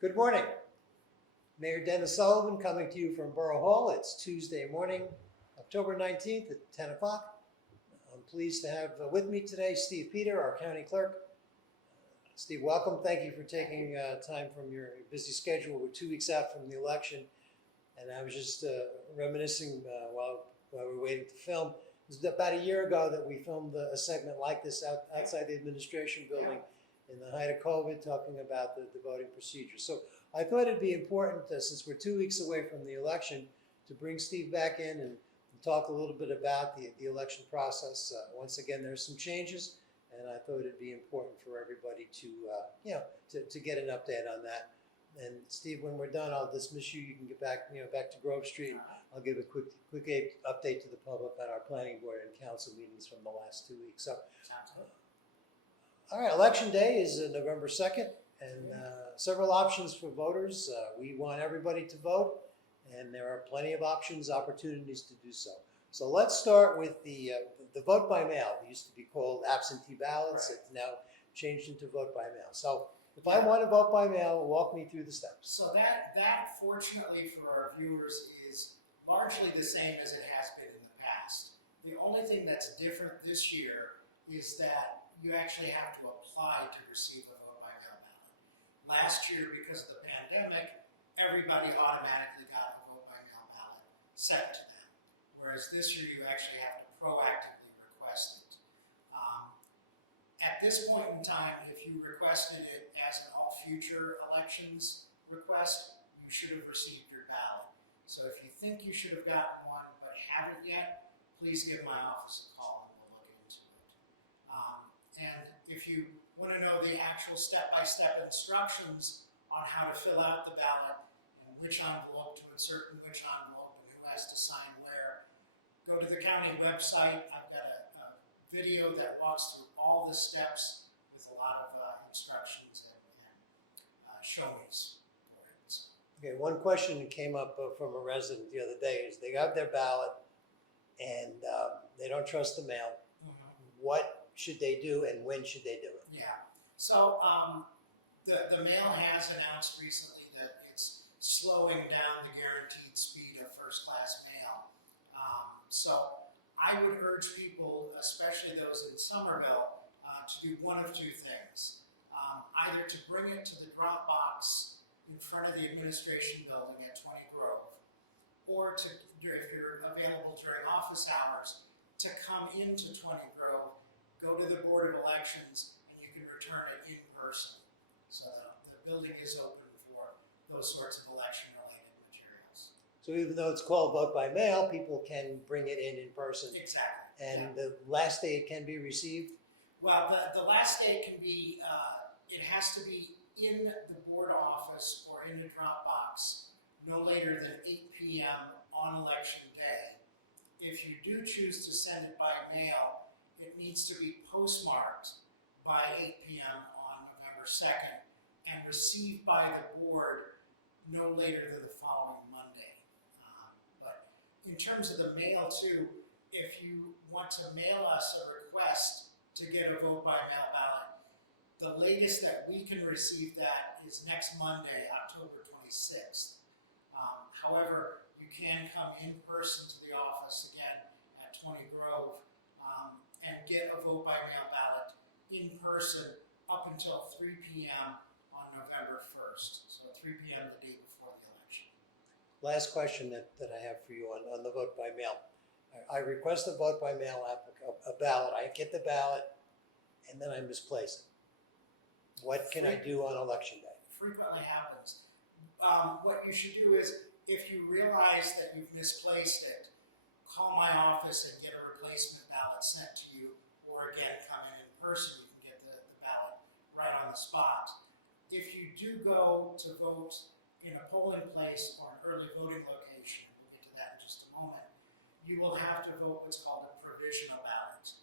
Good morning. Mayor Dennis Sullivan coming to you from Borough Hall. It's Tuesday morning, October 19th at 10 o'clock. I'm pleased to have with me today Steve Peter, our county clerk. Steve, welcome. Thank you for taking time from your busy schedule. We're 2 weeks out from the election, and I was just reminiscing while we were waiting to film. It was about a year ago that we filmed a segment like this outside the administration building in the height of COVID, talking about the voting procedure. So I thought it'd be important, since we're 2 weeks away from the election, to bring Steve back in and talk a little bit about the election process. Once again, there's some changes, and I thought it'd be important for everybody to get an update on that. And Steve, when we're done, I'll dismiss you. You can get back, back to Grove Street. I'll give a quick update to the public on our planning board and council meetings from the last 2 weeks. So, all right, Election Day is November 2nd, and several options for voters. We want everybody to vote, and there are plenty of opportunities to do so. So let's start with the vote by mail. It used to be called absentee ballots. Right. It's now changed into vote by mail. So if I want to vote by mail, walk me through the steps. So that fortunately for our viewers is largely the same as it has been in the past. The only thing that's different this year is that you actually have to apply to receive a vote by mail ballot. Last year, because of the pandemic, everybody automatically got a vote by mail ballot sent to them. Whereas this year, you actually have to proactively request it. At this point in time, if you requested it as an all future elections request, you should have received your ballot. So if you think you should have gotten one but haven't yet, please give my office a call and we'll look into it. And if you want to know the actual step-by-step instructions on how to fill out the ballot and which envelope to insert in which envelope and who has to sign where, go to the county website. I've got a video that walks through all the steps with a lot of instructions and showies for it. So. Okay, one question that came up from a resident the other day is they got their ballot and they don't trust the mail. Mm-hmm. What should they do and when should they do it? Yeah, so the mail has announced recently that it's slowing down the guaranteed speed of first-class mail. So I would urge people, especially those in Somerville, to do one of two things. Either to bring it to the drop box in front of the administration building at 20 Grove, or to, if you're available during office hours, to come into 20 Grove, go to the Board of Elections, and you can return it in person. So the building is open for those sorts of election-related materials. So even though it's called vote by mail, people can bring it in person. Exactly. And the last day it can be received? Well, the last day can be, it has to be in the board office or in a drop box no later than 8 p.m. on election day. If you do choose to send it by mail, it needs to be postmarked by 8 p.m. on November 2nd and received by the board no later than the following Monday. But in terms of the mail too, if you want to mail us a request to get a vote by mail ballot, the latest that we can receive that is next Monday, October 26th. However, you can come in person to the office again at 20 Grove and get a vote by mail ballot in person up until 3 p.m. on November 1st. So 3 p.m. the day before the election. Last question that I have for you on the vote by mail. I request a vote by mail a ballot. I get the ballot and then I misplace it. What can I do on election day? Frequently happens. What you should do is, if you realize that you've misplaced it, call my office and get a replacement ballot sent to you, or again, come in person, you can get the ballot right on the spot. If you do go to vote in a polling place or an early voting location, we'll get to that in just a moment, you will have to vote what's called a provisional ballot,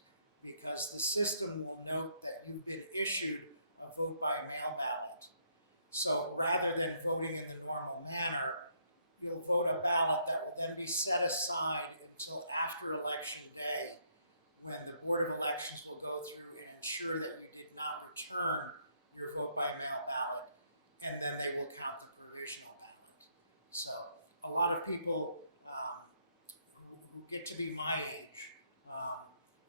because the system will note that you've been issued a vote by mail ballot. So rather than voting in the normal manner, you'll vote a ballot that will then be set aside until after election day, when the Board of Elections will go through and ensure that you did not return your vote by mail ballot, and then they will count of people who get to be my age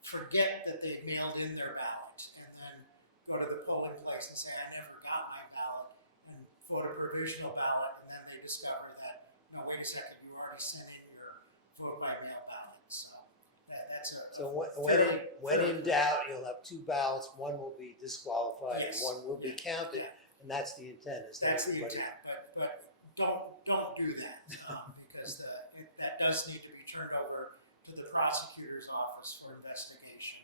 forget that they mailed in their ballot and then go to the polling place and say, I never got my ballot, and vote a provisional ballot, and then they discover that, no, wait a second, you already sent in your vote by mail ballot. So that's a So when in doubt, you'll have two ballots, one will be disqualified and Yes. one will be counted, Yeah. and that's the intent, is that That's the everybody. intent, but don't do that, because that does need to be turned over to the prosecutor's office for investigation,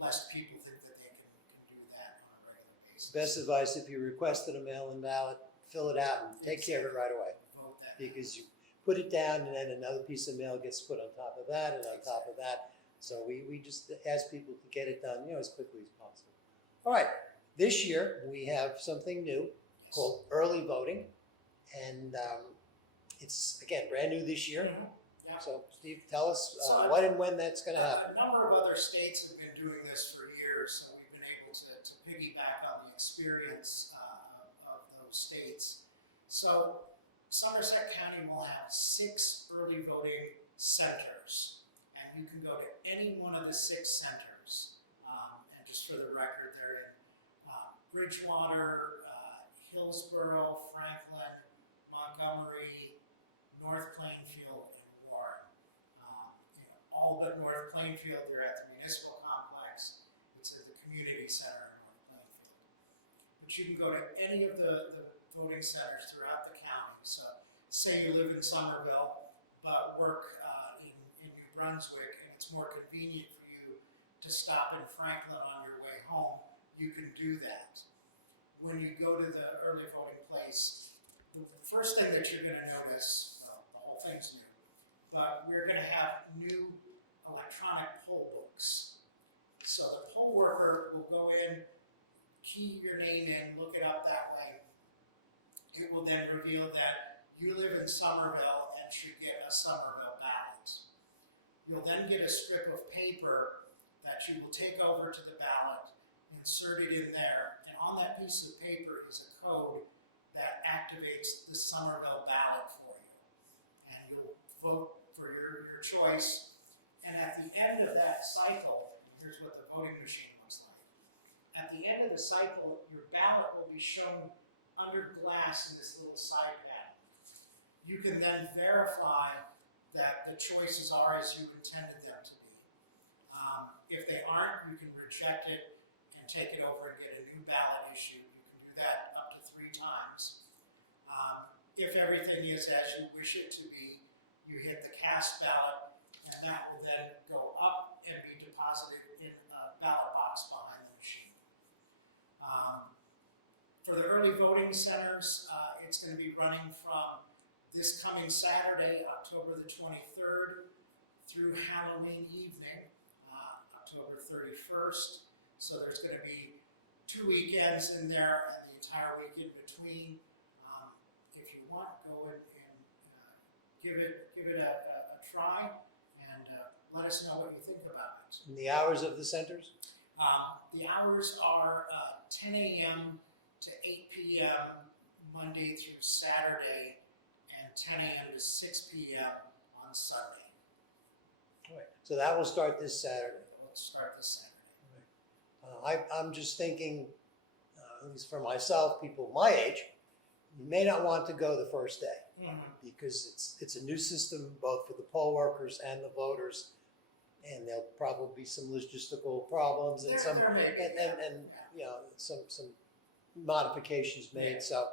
lest people think that they can do that on a regular basis. Best advice, if you requested a mail-in ballot, fill it out and take care of it right away. Vote that. Because you put it down and then another piece of mail gets put on top of that and on top of that. So we just ask people to get it done, as quickly as possible. All right, this year we have something new Yes. called early voting. And it's, again, brand new this year. Mhm. Yeah. So Steve, tell us So, what and when that's gonna happen. A number of other states have been doing this for years, so we've been able to piggyback on the experience of those states. So Somerset County will have 6 early voting centers, and you can go to any one of the 6 centers. And just for the record, they're in Bridgewater, Hillsborough, Franklin, Montgomery, North Plainfield, and Warren. All but North Plainfield, they're at the municipal complex. It's at the community center in North Plainfield. But you can go to any of the voting centers throughout the county. So say you live in Somerville, but work in New Brunswick, and it's more convenient for you to stop in Franklin on your way home, you can do that. When you go to the early voting place, the first thing that you're going to notice, well, the whole thing's new, but we're going to have new electronic poll books. So the poll worker will go in, key your name in, look it up that way. It will then reveal that you live in Somerville and should get a Somerville ballot. You'll then get a strip of paper that you will take over to the ballot, insert it in there, and on that piece of paper is a code that activates the Somerville ballot for you. And you'll vote for your choice. And at the end of that cycle, here's what the voting machine looks like. At the end of the cycle, your ballot will be shown under glass in this little side panel. You can then verify that the choices are as you intended them to be. If they aren't, you can reject it and take it over and get a new ballot issued. You can do that up to 3 times. If everything is as you wish it to be, you hit the cast ballot, and that will then go up and be deposited in a ballot box behind the machine. For the early voting centers, it's going to be running from this coming Saturday, October the 23rd, through Halloween evening, October 31st. So there's going to be 2 weekends in there and the entire week in between. If you want, go and give it a try, and let us know what you think about it. And the hours of the centers? The hours are 10 a.m. to 8 p.m. Monday through Saturday, and 10 a.m. to 6 p.m. on Sunday. All right. So that will start this Saturday. Let's start this Saturday. I'm just thinking, at least for myself, people my age, you may not want to go the first day because it's a new system both for the poll workers and the voters, and there'll probably be some logistical problems and There may be, some modifications made. Yeah. So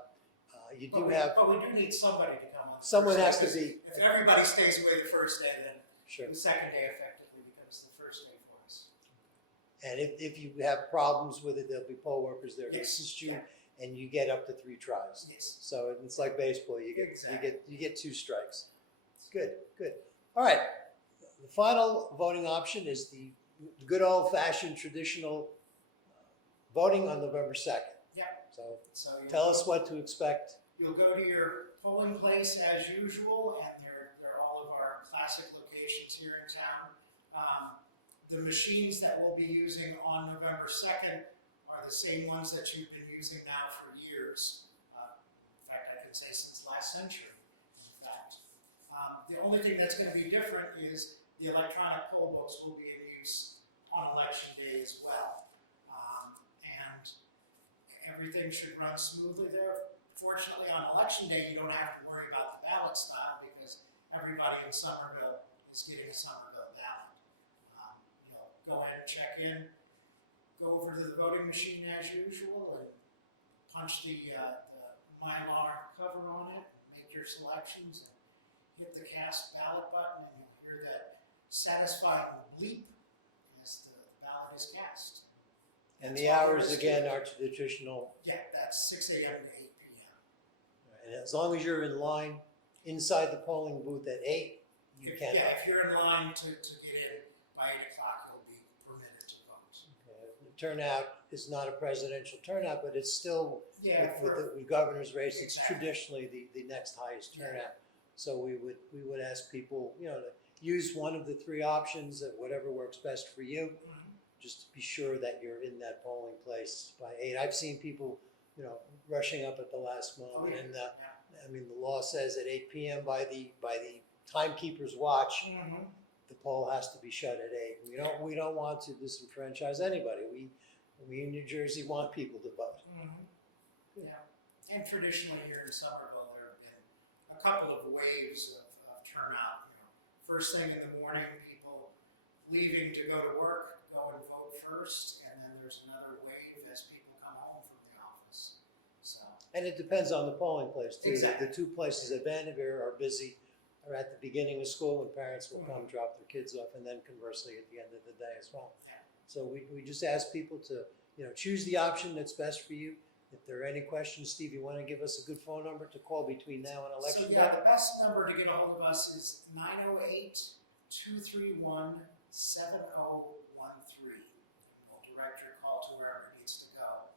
you do but we do need somebody to come on. the someone first has day, to be If everybody stays away the first day, then sure. the second day effectively becomes the first day for us. And if you have problems with it, there'll be poll workers there to Yes. assist you, Yeah. and you get up to 3 tries. Yes. So it's like baseball. You get Exactly. you get 2 strikes. Good. All right. The final voting option is the good old-fashioned traditional voting on November 2nd. Yeah. So So tell us what to expect. You'll go to your polling place as usual, and they're all of our classic locations here in town. The machines that we'll be using on November 2nd are the same ones that you've been using now for years. In fact, I could say since last century, in fact. only thing that's going to be different is the electronic poll books will be in use on election day as well. And everything should run smoothly there. Fortunately, on election day, you don't have to worry about the ballot style because everybody in Somerville is getting a Somerville ballot. Go ahead and check in, go over to the voting machine as usual, and punch the Mylar cover on it, make your selections, and hit the cast ballot button, and you'll hear that satisfying bleep as the ballot is cast. And the hours again are the traditional. Yeah, that's 6 a.m. to 8 p.m. And as long as you're in line inside the polling booth at 8, you can. Yeah, if you're in line to get in by 8 o'clock, you'll be permitted to vote. The turnout is not a presidential turnout, but it's still, Yeah, with the governor's race, it's Exactly. traditionally the next highest Yeah. turnout. So we would ask people, to use one of the three options, whatever works best for you. Just to be sure that you're in that polling place by 8. I've seen people, rushing up at the last moment, and I mean, the law says at 8 p.m. by the timekeeper's watch, the poll has to be shut at 8. We don't want to disenfranchise anybody. We in New Jersey want people to vote. Yeah, and traditionally here in Somerville, there have been a couple of waves of turnout. First thing in the morning, people leaving to go to work, go and vote first, and then there's another wave as people come home from the office. So. And it depends on the polling place too. Exactly. The two places at Vanderveer are busy, are at the beginning of school when parents will come drop their kids off, and then conversely at the end of the day as well. So we just ask people to, choose the option that's best for you. If there are any questions, Steve, you want to give us a good phone number to call between now and election So day? yeah, the best number to get a hold of us is 908-231-7013. We'll direct your call to wherever it needs to go.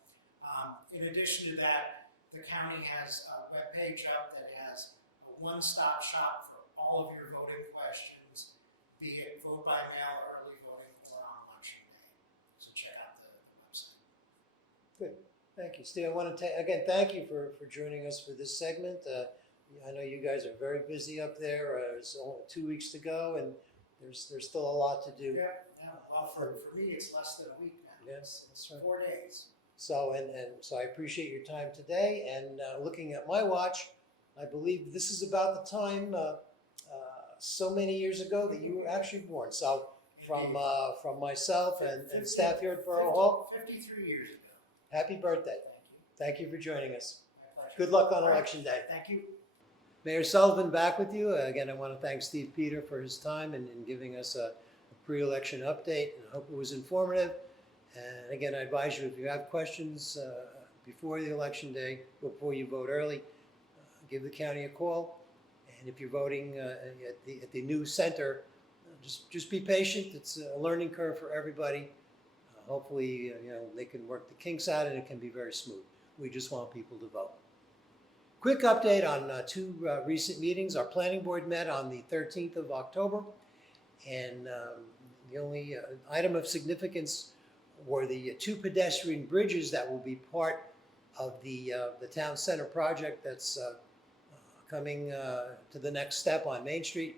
In addition to that, the county has a webpage up that has a one-stop shop for all of your voting questions, be it vote by mail, early voting, or on election day. So check out the website. Good. Thank you, Steve. I want to again thank you for joining us for this segment. I know you guys are very busy up there. There's only 2 weeks to go, and there's still a lot to do. Yeah. Well, for me, it's less than a week now. Yes, that's right. 4 days. So so I appreciate your time today. And looking at my watch, I believe this is about the time so many years ago that you were actually born. So from myself and staff here at Borough Hall, 53 years ago. happy birthday. Thank you. Thank you for joining us. My pleasure. Good luck on All right. Election Day. Thank you. Mayor Sullivan back with you. Again, I want to thank Steve Peter for his time and giving us a pre-election update. And I hope it was informative. And again, I advise you, if you have questions before the election day, before you vote early, give the county a call. And if you're voting at the new center, just be patient. It's a learning curve for everybody. Hopefully, they can work the kinks out and it can be very smooth. We just want people to vote. Quick update on two recent meetings. Our planning board met on the 13th of October, and the only item of significance were the two pedestrian bridges that will be part of the town center project that's coming to the next step on Main Street.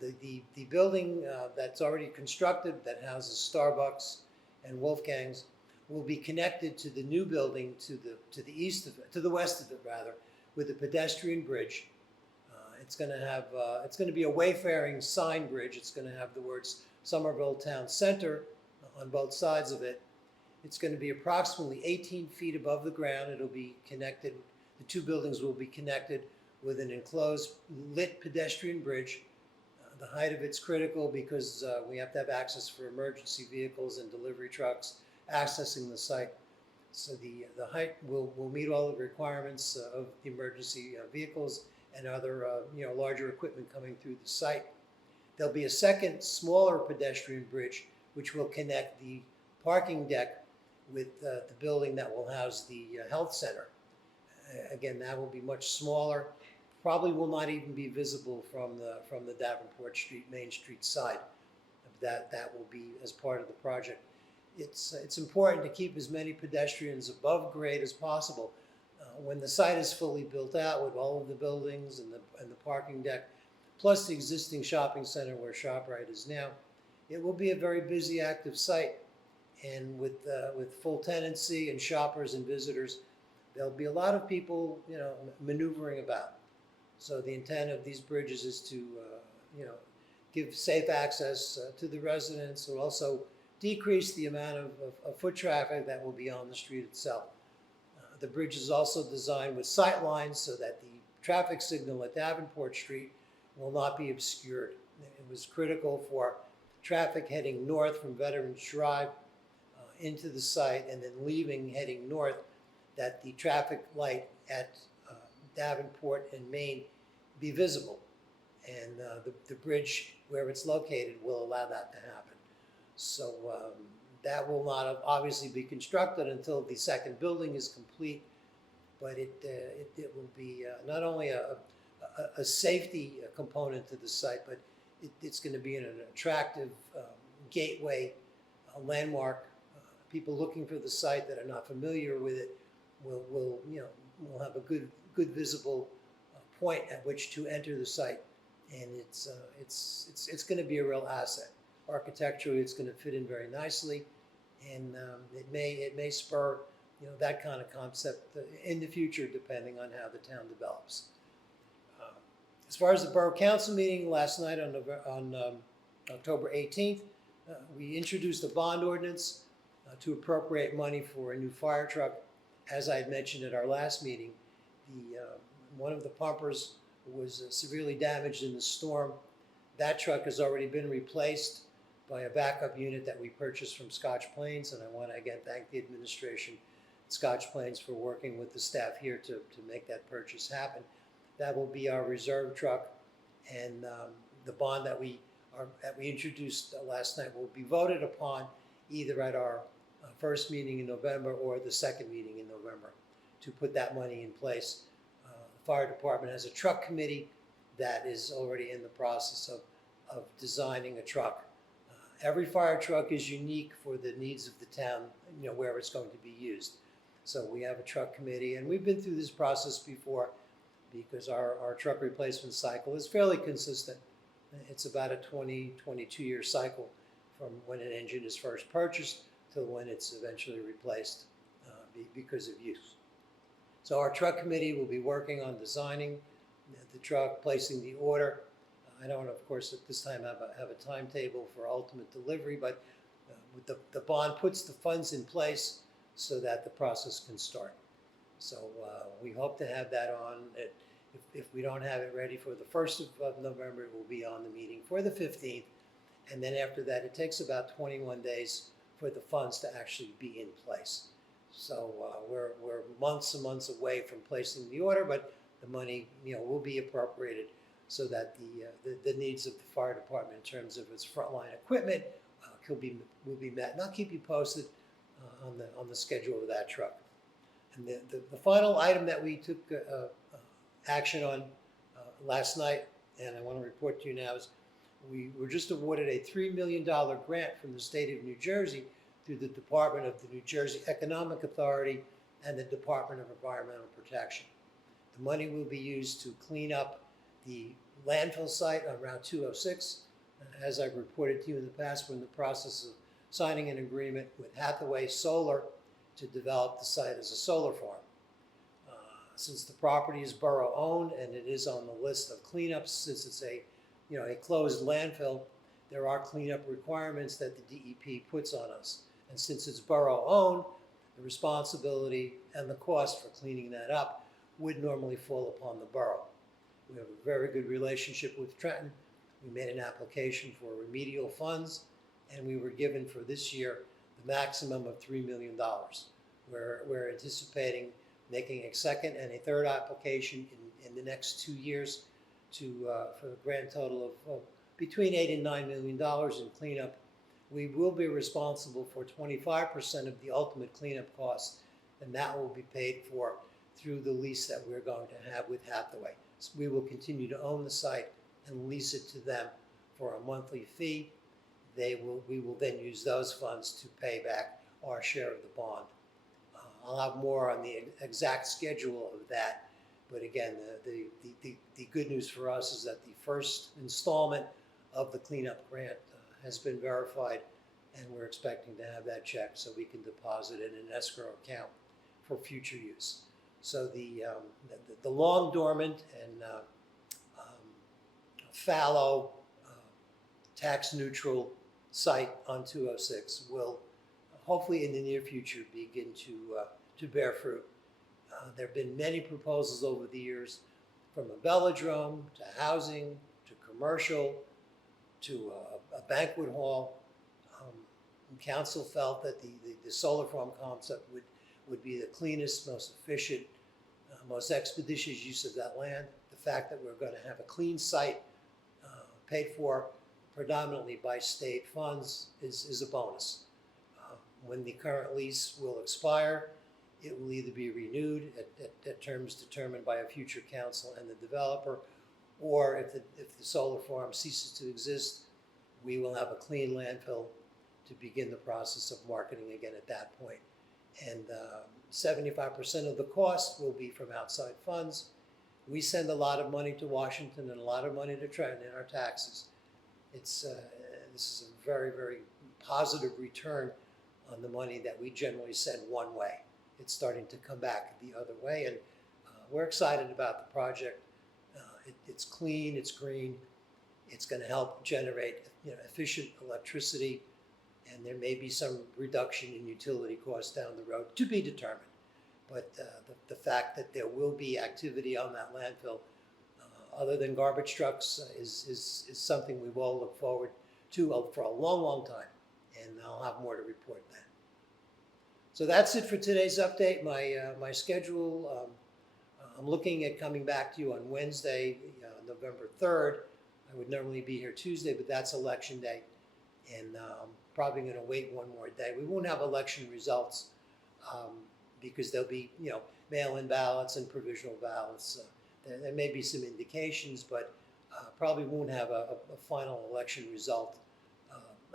The building that's already constructed that houses Starbucks and Wolfgang's will be connected to the new building to the east of it, to the west of it rather, with a pedestrian bridge. It's going to be a wayfaring sign bridge. It's going to have the words Somerville Town Center on both sides of it. It's going to be approximately 18 feet above the ground. It'll be connected. The two buildings will be connected with an enclosed lit pedestrian bridge. The height of it's critical because we have to have access for emergency vehicles and delivery trucks accessing the site. So the height will meet all the requirements of the emergency vehicles and other larger equipment coming through the site. There'll be a second smaller pedestrian bridge which will connect the parking deck with the building that will house the health center. Again, that will be much smaller. Probably will not even be visible from the Davenport Street, Main Street side. That will be as part of the project. It's important to keep as many pedestrians above grade as possible. When the site is fully built out with all of the buildings and the parking deck, plus the existing shopping center where ShopRite is now. It will be a very busy, active site, and with full tenancy and shoppers and visitors, there'll be a lot of people, maneuvering about. So the intent of these bridges is to, give safe access to the residents, and also decrease the amount of foot traffic that will be on the street itself. The bridge is also designed with sight lines so that the traffic signal at Davenport Street will not be obscured. It was critical for traffic heading north from Veterans Drive into the site and then leaving, heading north, that the traffic light at Davenport and Main be visible. And the bridge where it's located will allow that to happen. So that will not obviously be constructed until the second building is complete, but it will be not only a safety component to the site, but it's going to be an attractive gateway, a landmark. People looking for the site that are not familiar with it will have a good visible point at which to enter the site, and it's going to be a real asset. Architecturally, it's going to fit in very nicely, and it may spur that kind of concept in the future, depending on how the town develops. As far as the Borough Council meeting last night on October 18th, we introduced a bond ordinance to appropriate money for a new fire truck. As I had mentioned at our last meeting, one of the pumpers was severely damaged in the storm. That truck has already been replaced by a backup unit that we purchased from Scotch Plains, and I want to again thank the administration at Scotch Plains for working with the staff here to make that purchase happen. That will be our reserve truck, and the bond that we introduced last night will be voted upon either at our first meeting in November or the second meeting in November to put that money in place. The fire department has a truck committee that is already in the process of designing a truck. Every fire truck is unique for the needs of the town, where it's going to be used. So we have a truck committee, and we've been through this process before because our truck replacement cycle is fairly consistent. It's about a 22-year cycle from when an engine is first purchased to when it's eventually replaced because of use. So our truck committee will be working on designing the truck, placing the order. I don't, of course, at this time have a timetable for ultimate delivery, but the bond puts the funds in place so that the process can start. So we hope to have that on. If we don't have it ready for the 1st of November, it will be on the meeting for the 15th. And then after that, it takes about 21 days for the funds to actually be in place. So we're months and months away from placing the order, but the money will be appropriated so that the needs of the fire department in terms of its frontline equipment will be met. And I'll keep you posted on the schedule of that truck. And the final item that we took action on last night, and I want to report to you now, is we were just awarded a $3 million grant from the state of New Jersey through the Department of the New Jersey Economic Authority and the Department of Environmental Protection. The money will be used to clean up the landfill site on Route 206. As I've reported to you in the past, we're in the process of signing an agreement with Hathaway Solar to develop the site as a solar farm. Since the property is borough-owned and it is on the list of cleanups, since it's a closed landfill, there are cleanup requirements that the DEP puts on us. And since it's borough-owned, the responsibility and the cost for cleaning that up would normally fall upon the borough. We have a very good relationship with Trenton. We made an application for remedial funds, and we were given for this year the maximum of $3 million. We're anticipating making a second and a third application in the next 2 years for a grand total of between $8 and $9 million in cleanup. We will be responsible for 25% of the ultimate cleanup costs, and that will be paid for through the lease that we're going to have with Hathaway. So we will continue to own the site and lease it to them for a monthly fee. We will then use those funds to pay back our share of the bond. I'll have more on the exact schedule of that, But again, the good news for us is that the first installment of the cleanup grant has been verified, and we're expecting to have that check so we can deposit it in an escrow account for future use. So the long dormant and fallow, tax neutral site on 206 will hopefully in the near future begin to bear fruit. There have been many proposals over the years, from a velodrome to housing to commercial to a banquet hall. Council felt that the solar farm concept would be the cleanest, most efficient, most expeditious use of that land. The fact that we're going to have a clean site paid for predominantly by state funds is a bonus. When the current lease will expire, it will either be renewed at terms determined by a future council and the developer, or if the solar farm ceases to exist, we will have a clean landfill to begin the process of marketing again at that point. And 75% of the cost will be from outside funds. We send a lot of money to Washington and a lot of money to Trenton in our taxes. This is a very, very positive return on the money that we generally send one way. It's starting to come back the other way, and we're excited about the project. It's clean, it's green, it's going to help generate efficient electricity, and there may be some reduction in utility costs down the road to be determined. But the fact that there will be activity on that landfill, other than garbage trucks, is something we will look forward to for a long, long time, and I'll have more to report then. So that's it for today's update. My schedule, I'm looking at coming back to you on Wednesday, November 3rd. I would normally be here Tuesday, but that's election day, and I'm probably going to wait one more day. We won't have election results because there'll be mail-in ballots and provisional ballots. There may be some indications, but probably won't have a final election result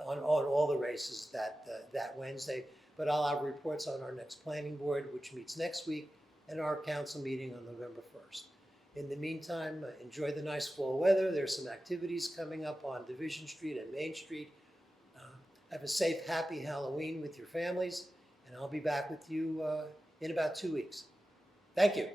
on all the races that Wednesday. But I'll have reports on our next planning board, which meets next week, and our council meeting on November 1st. In the meantime, enjoy the nice fall weather. There's some activities coming up on Division Street and Main Street. Have a safe, happy Halloween with your families, and I'll be back with you in about 2 weeks. Thank you.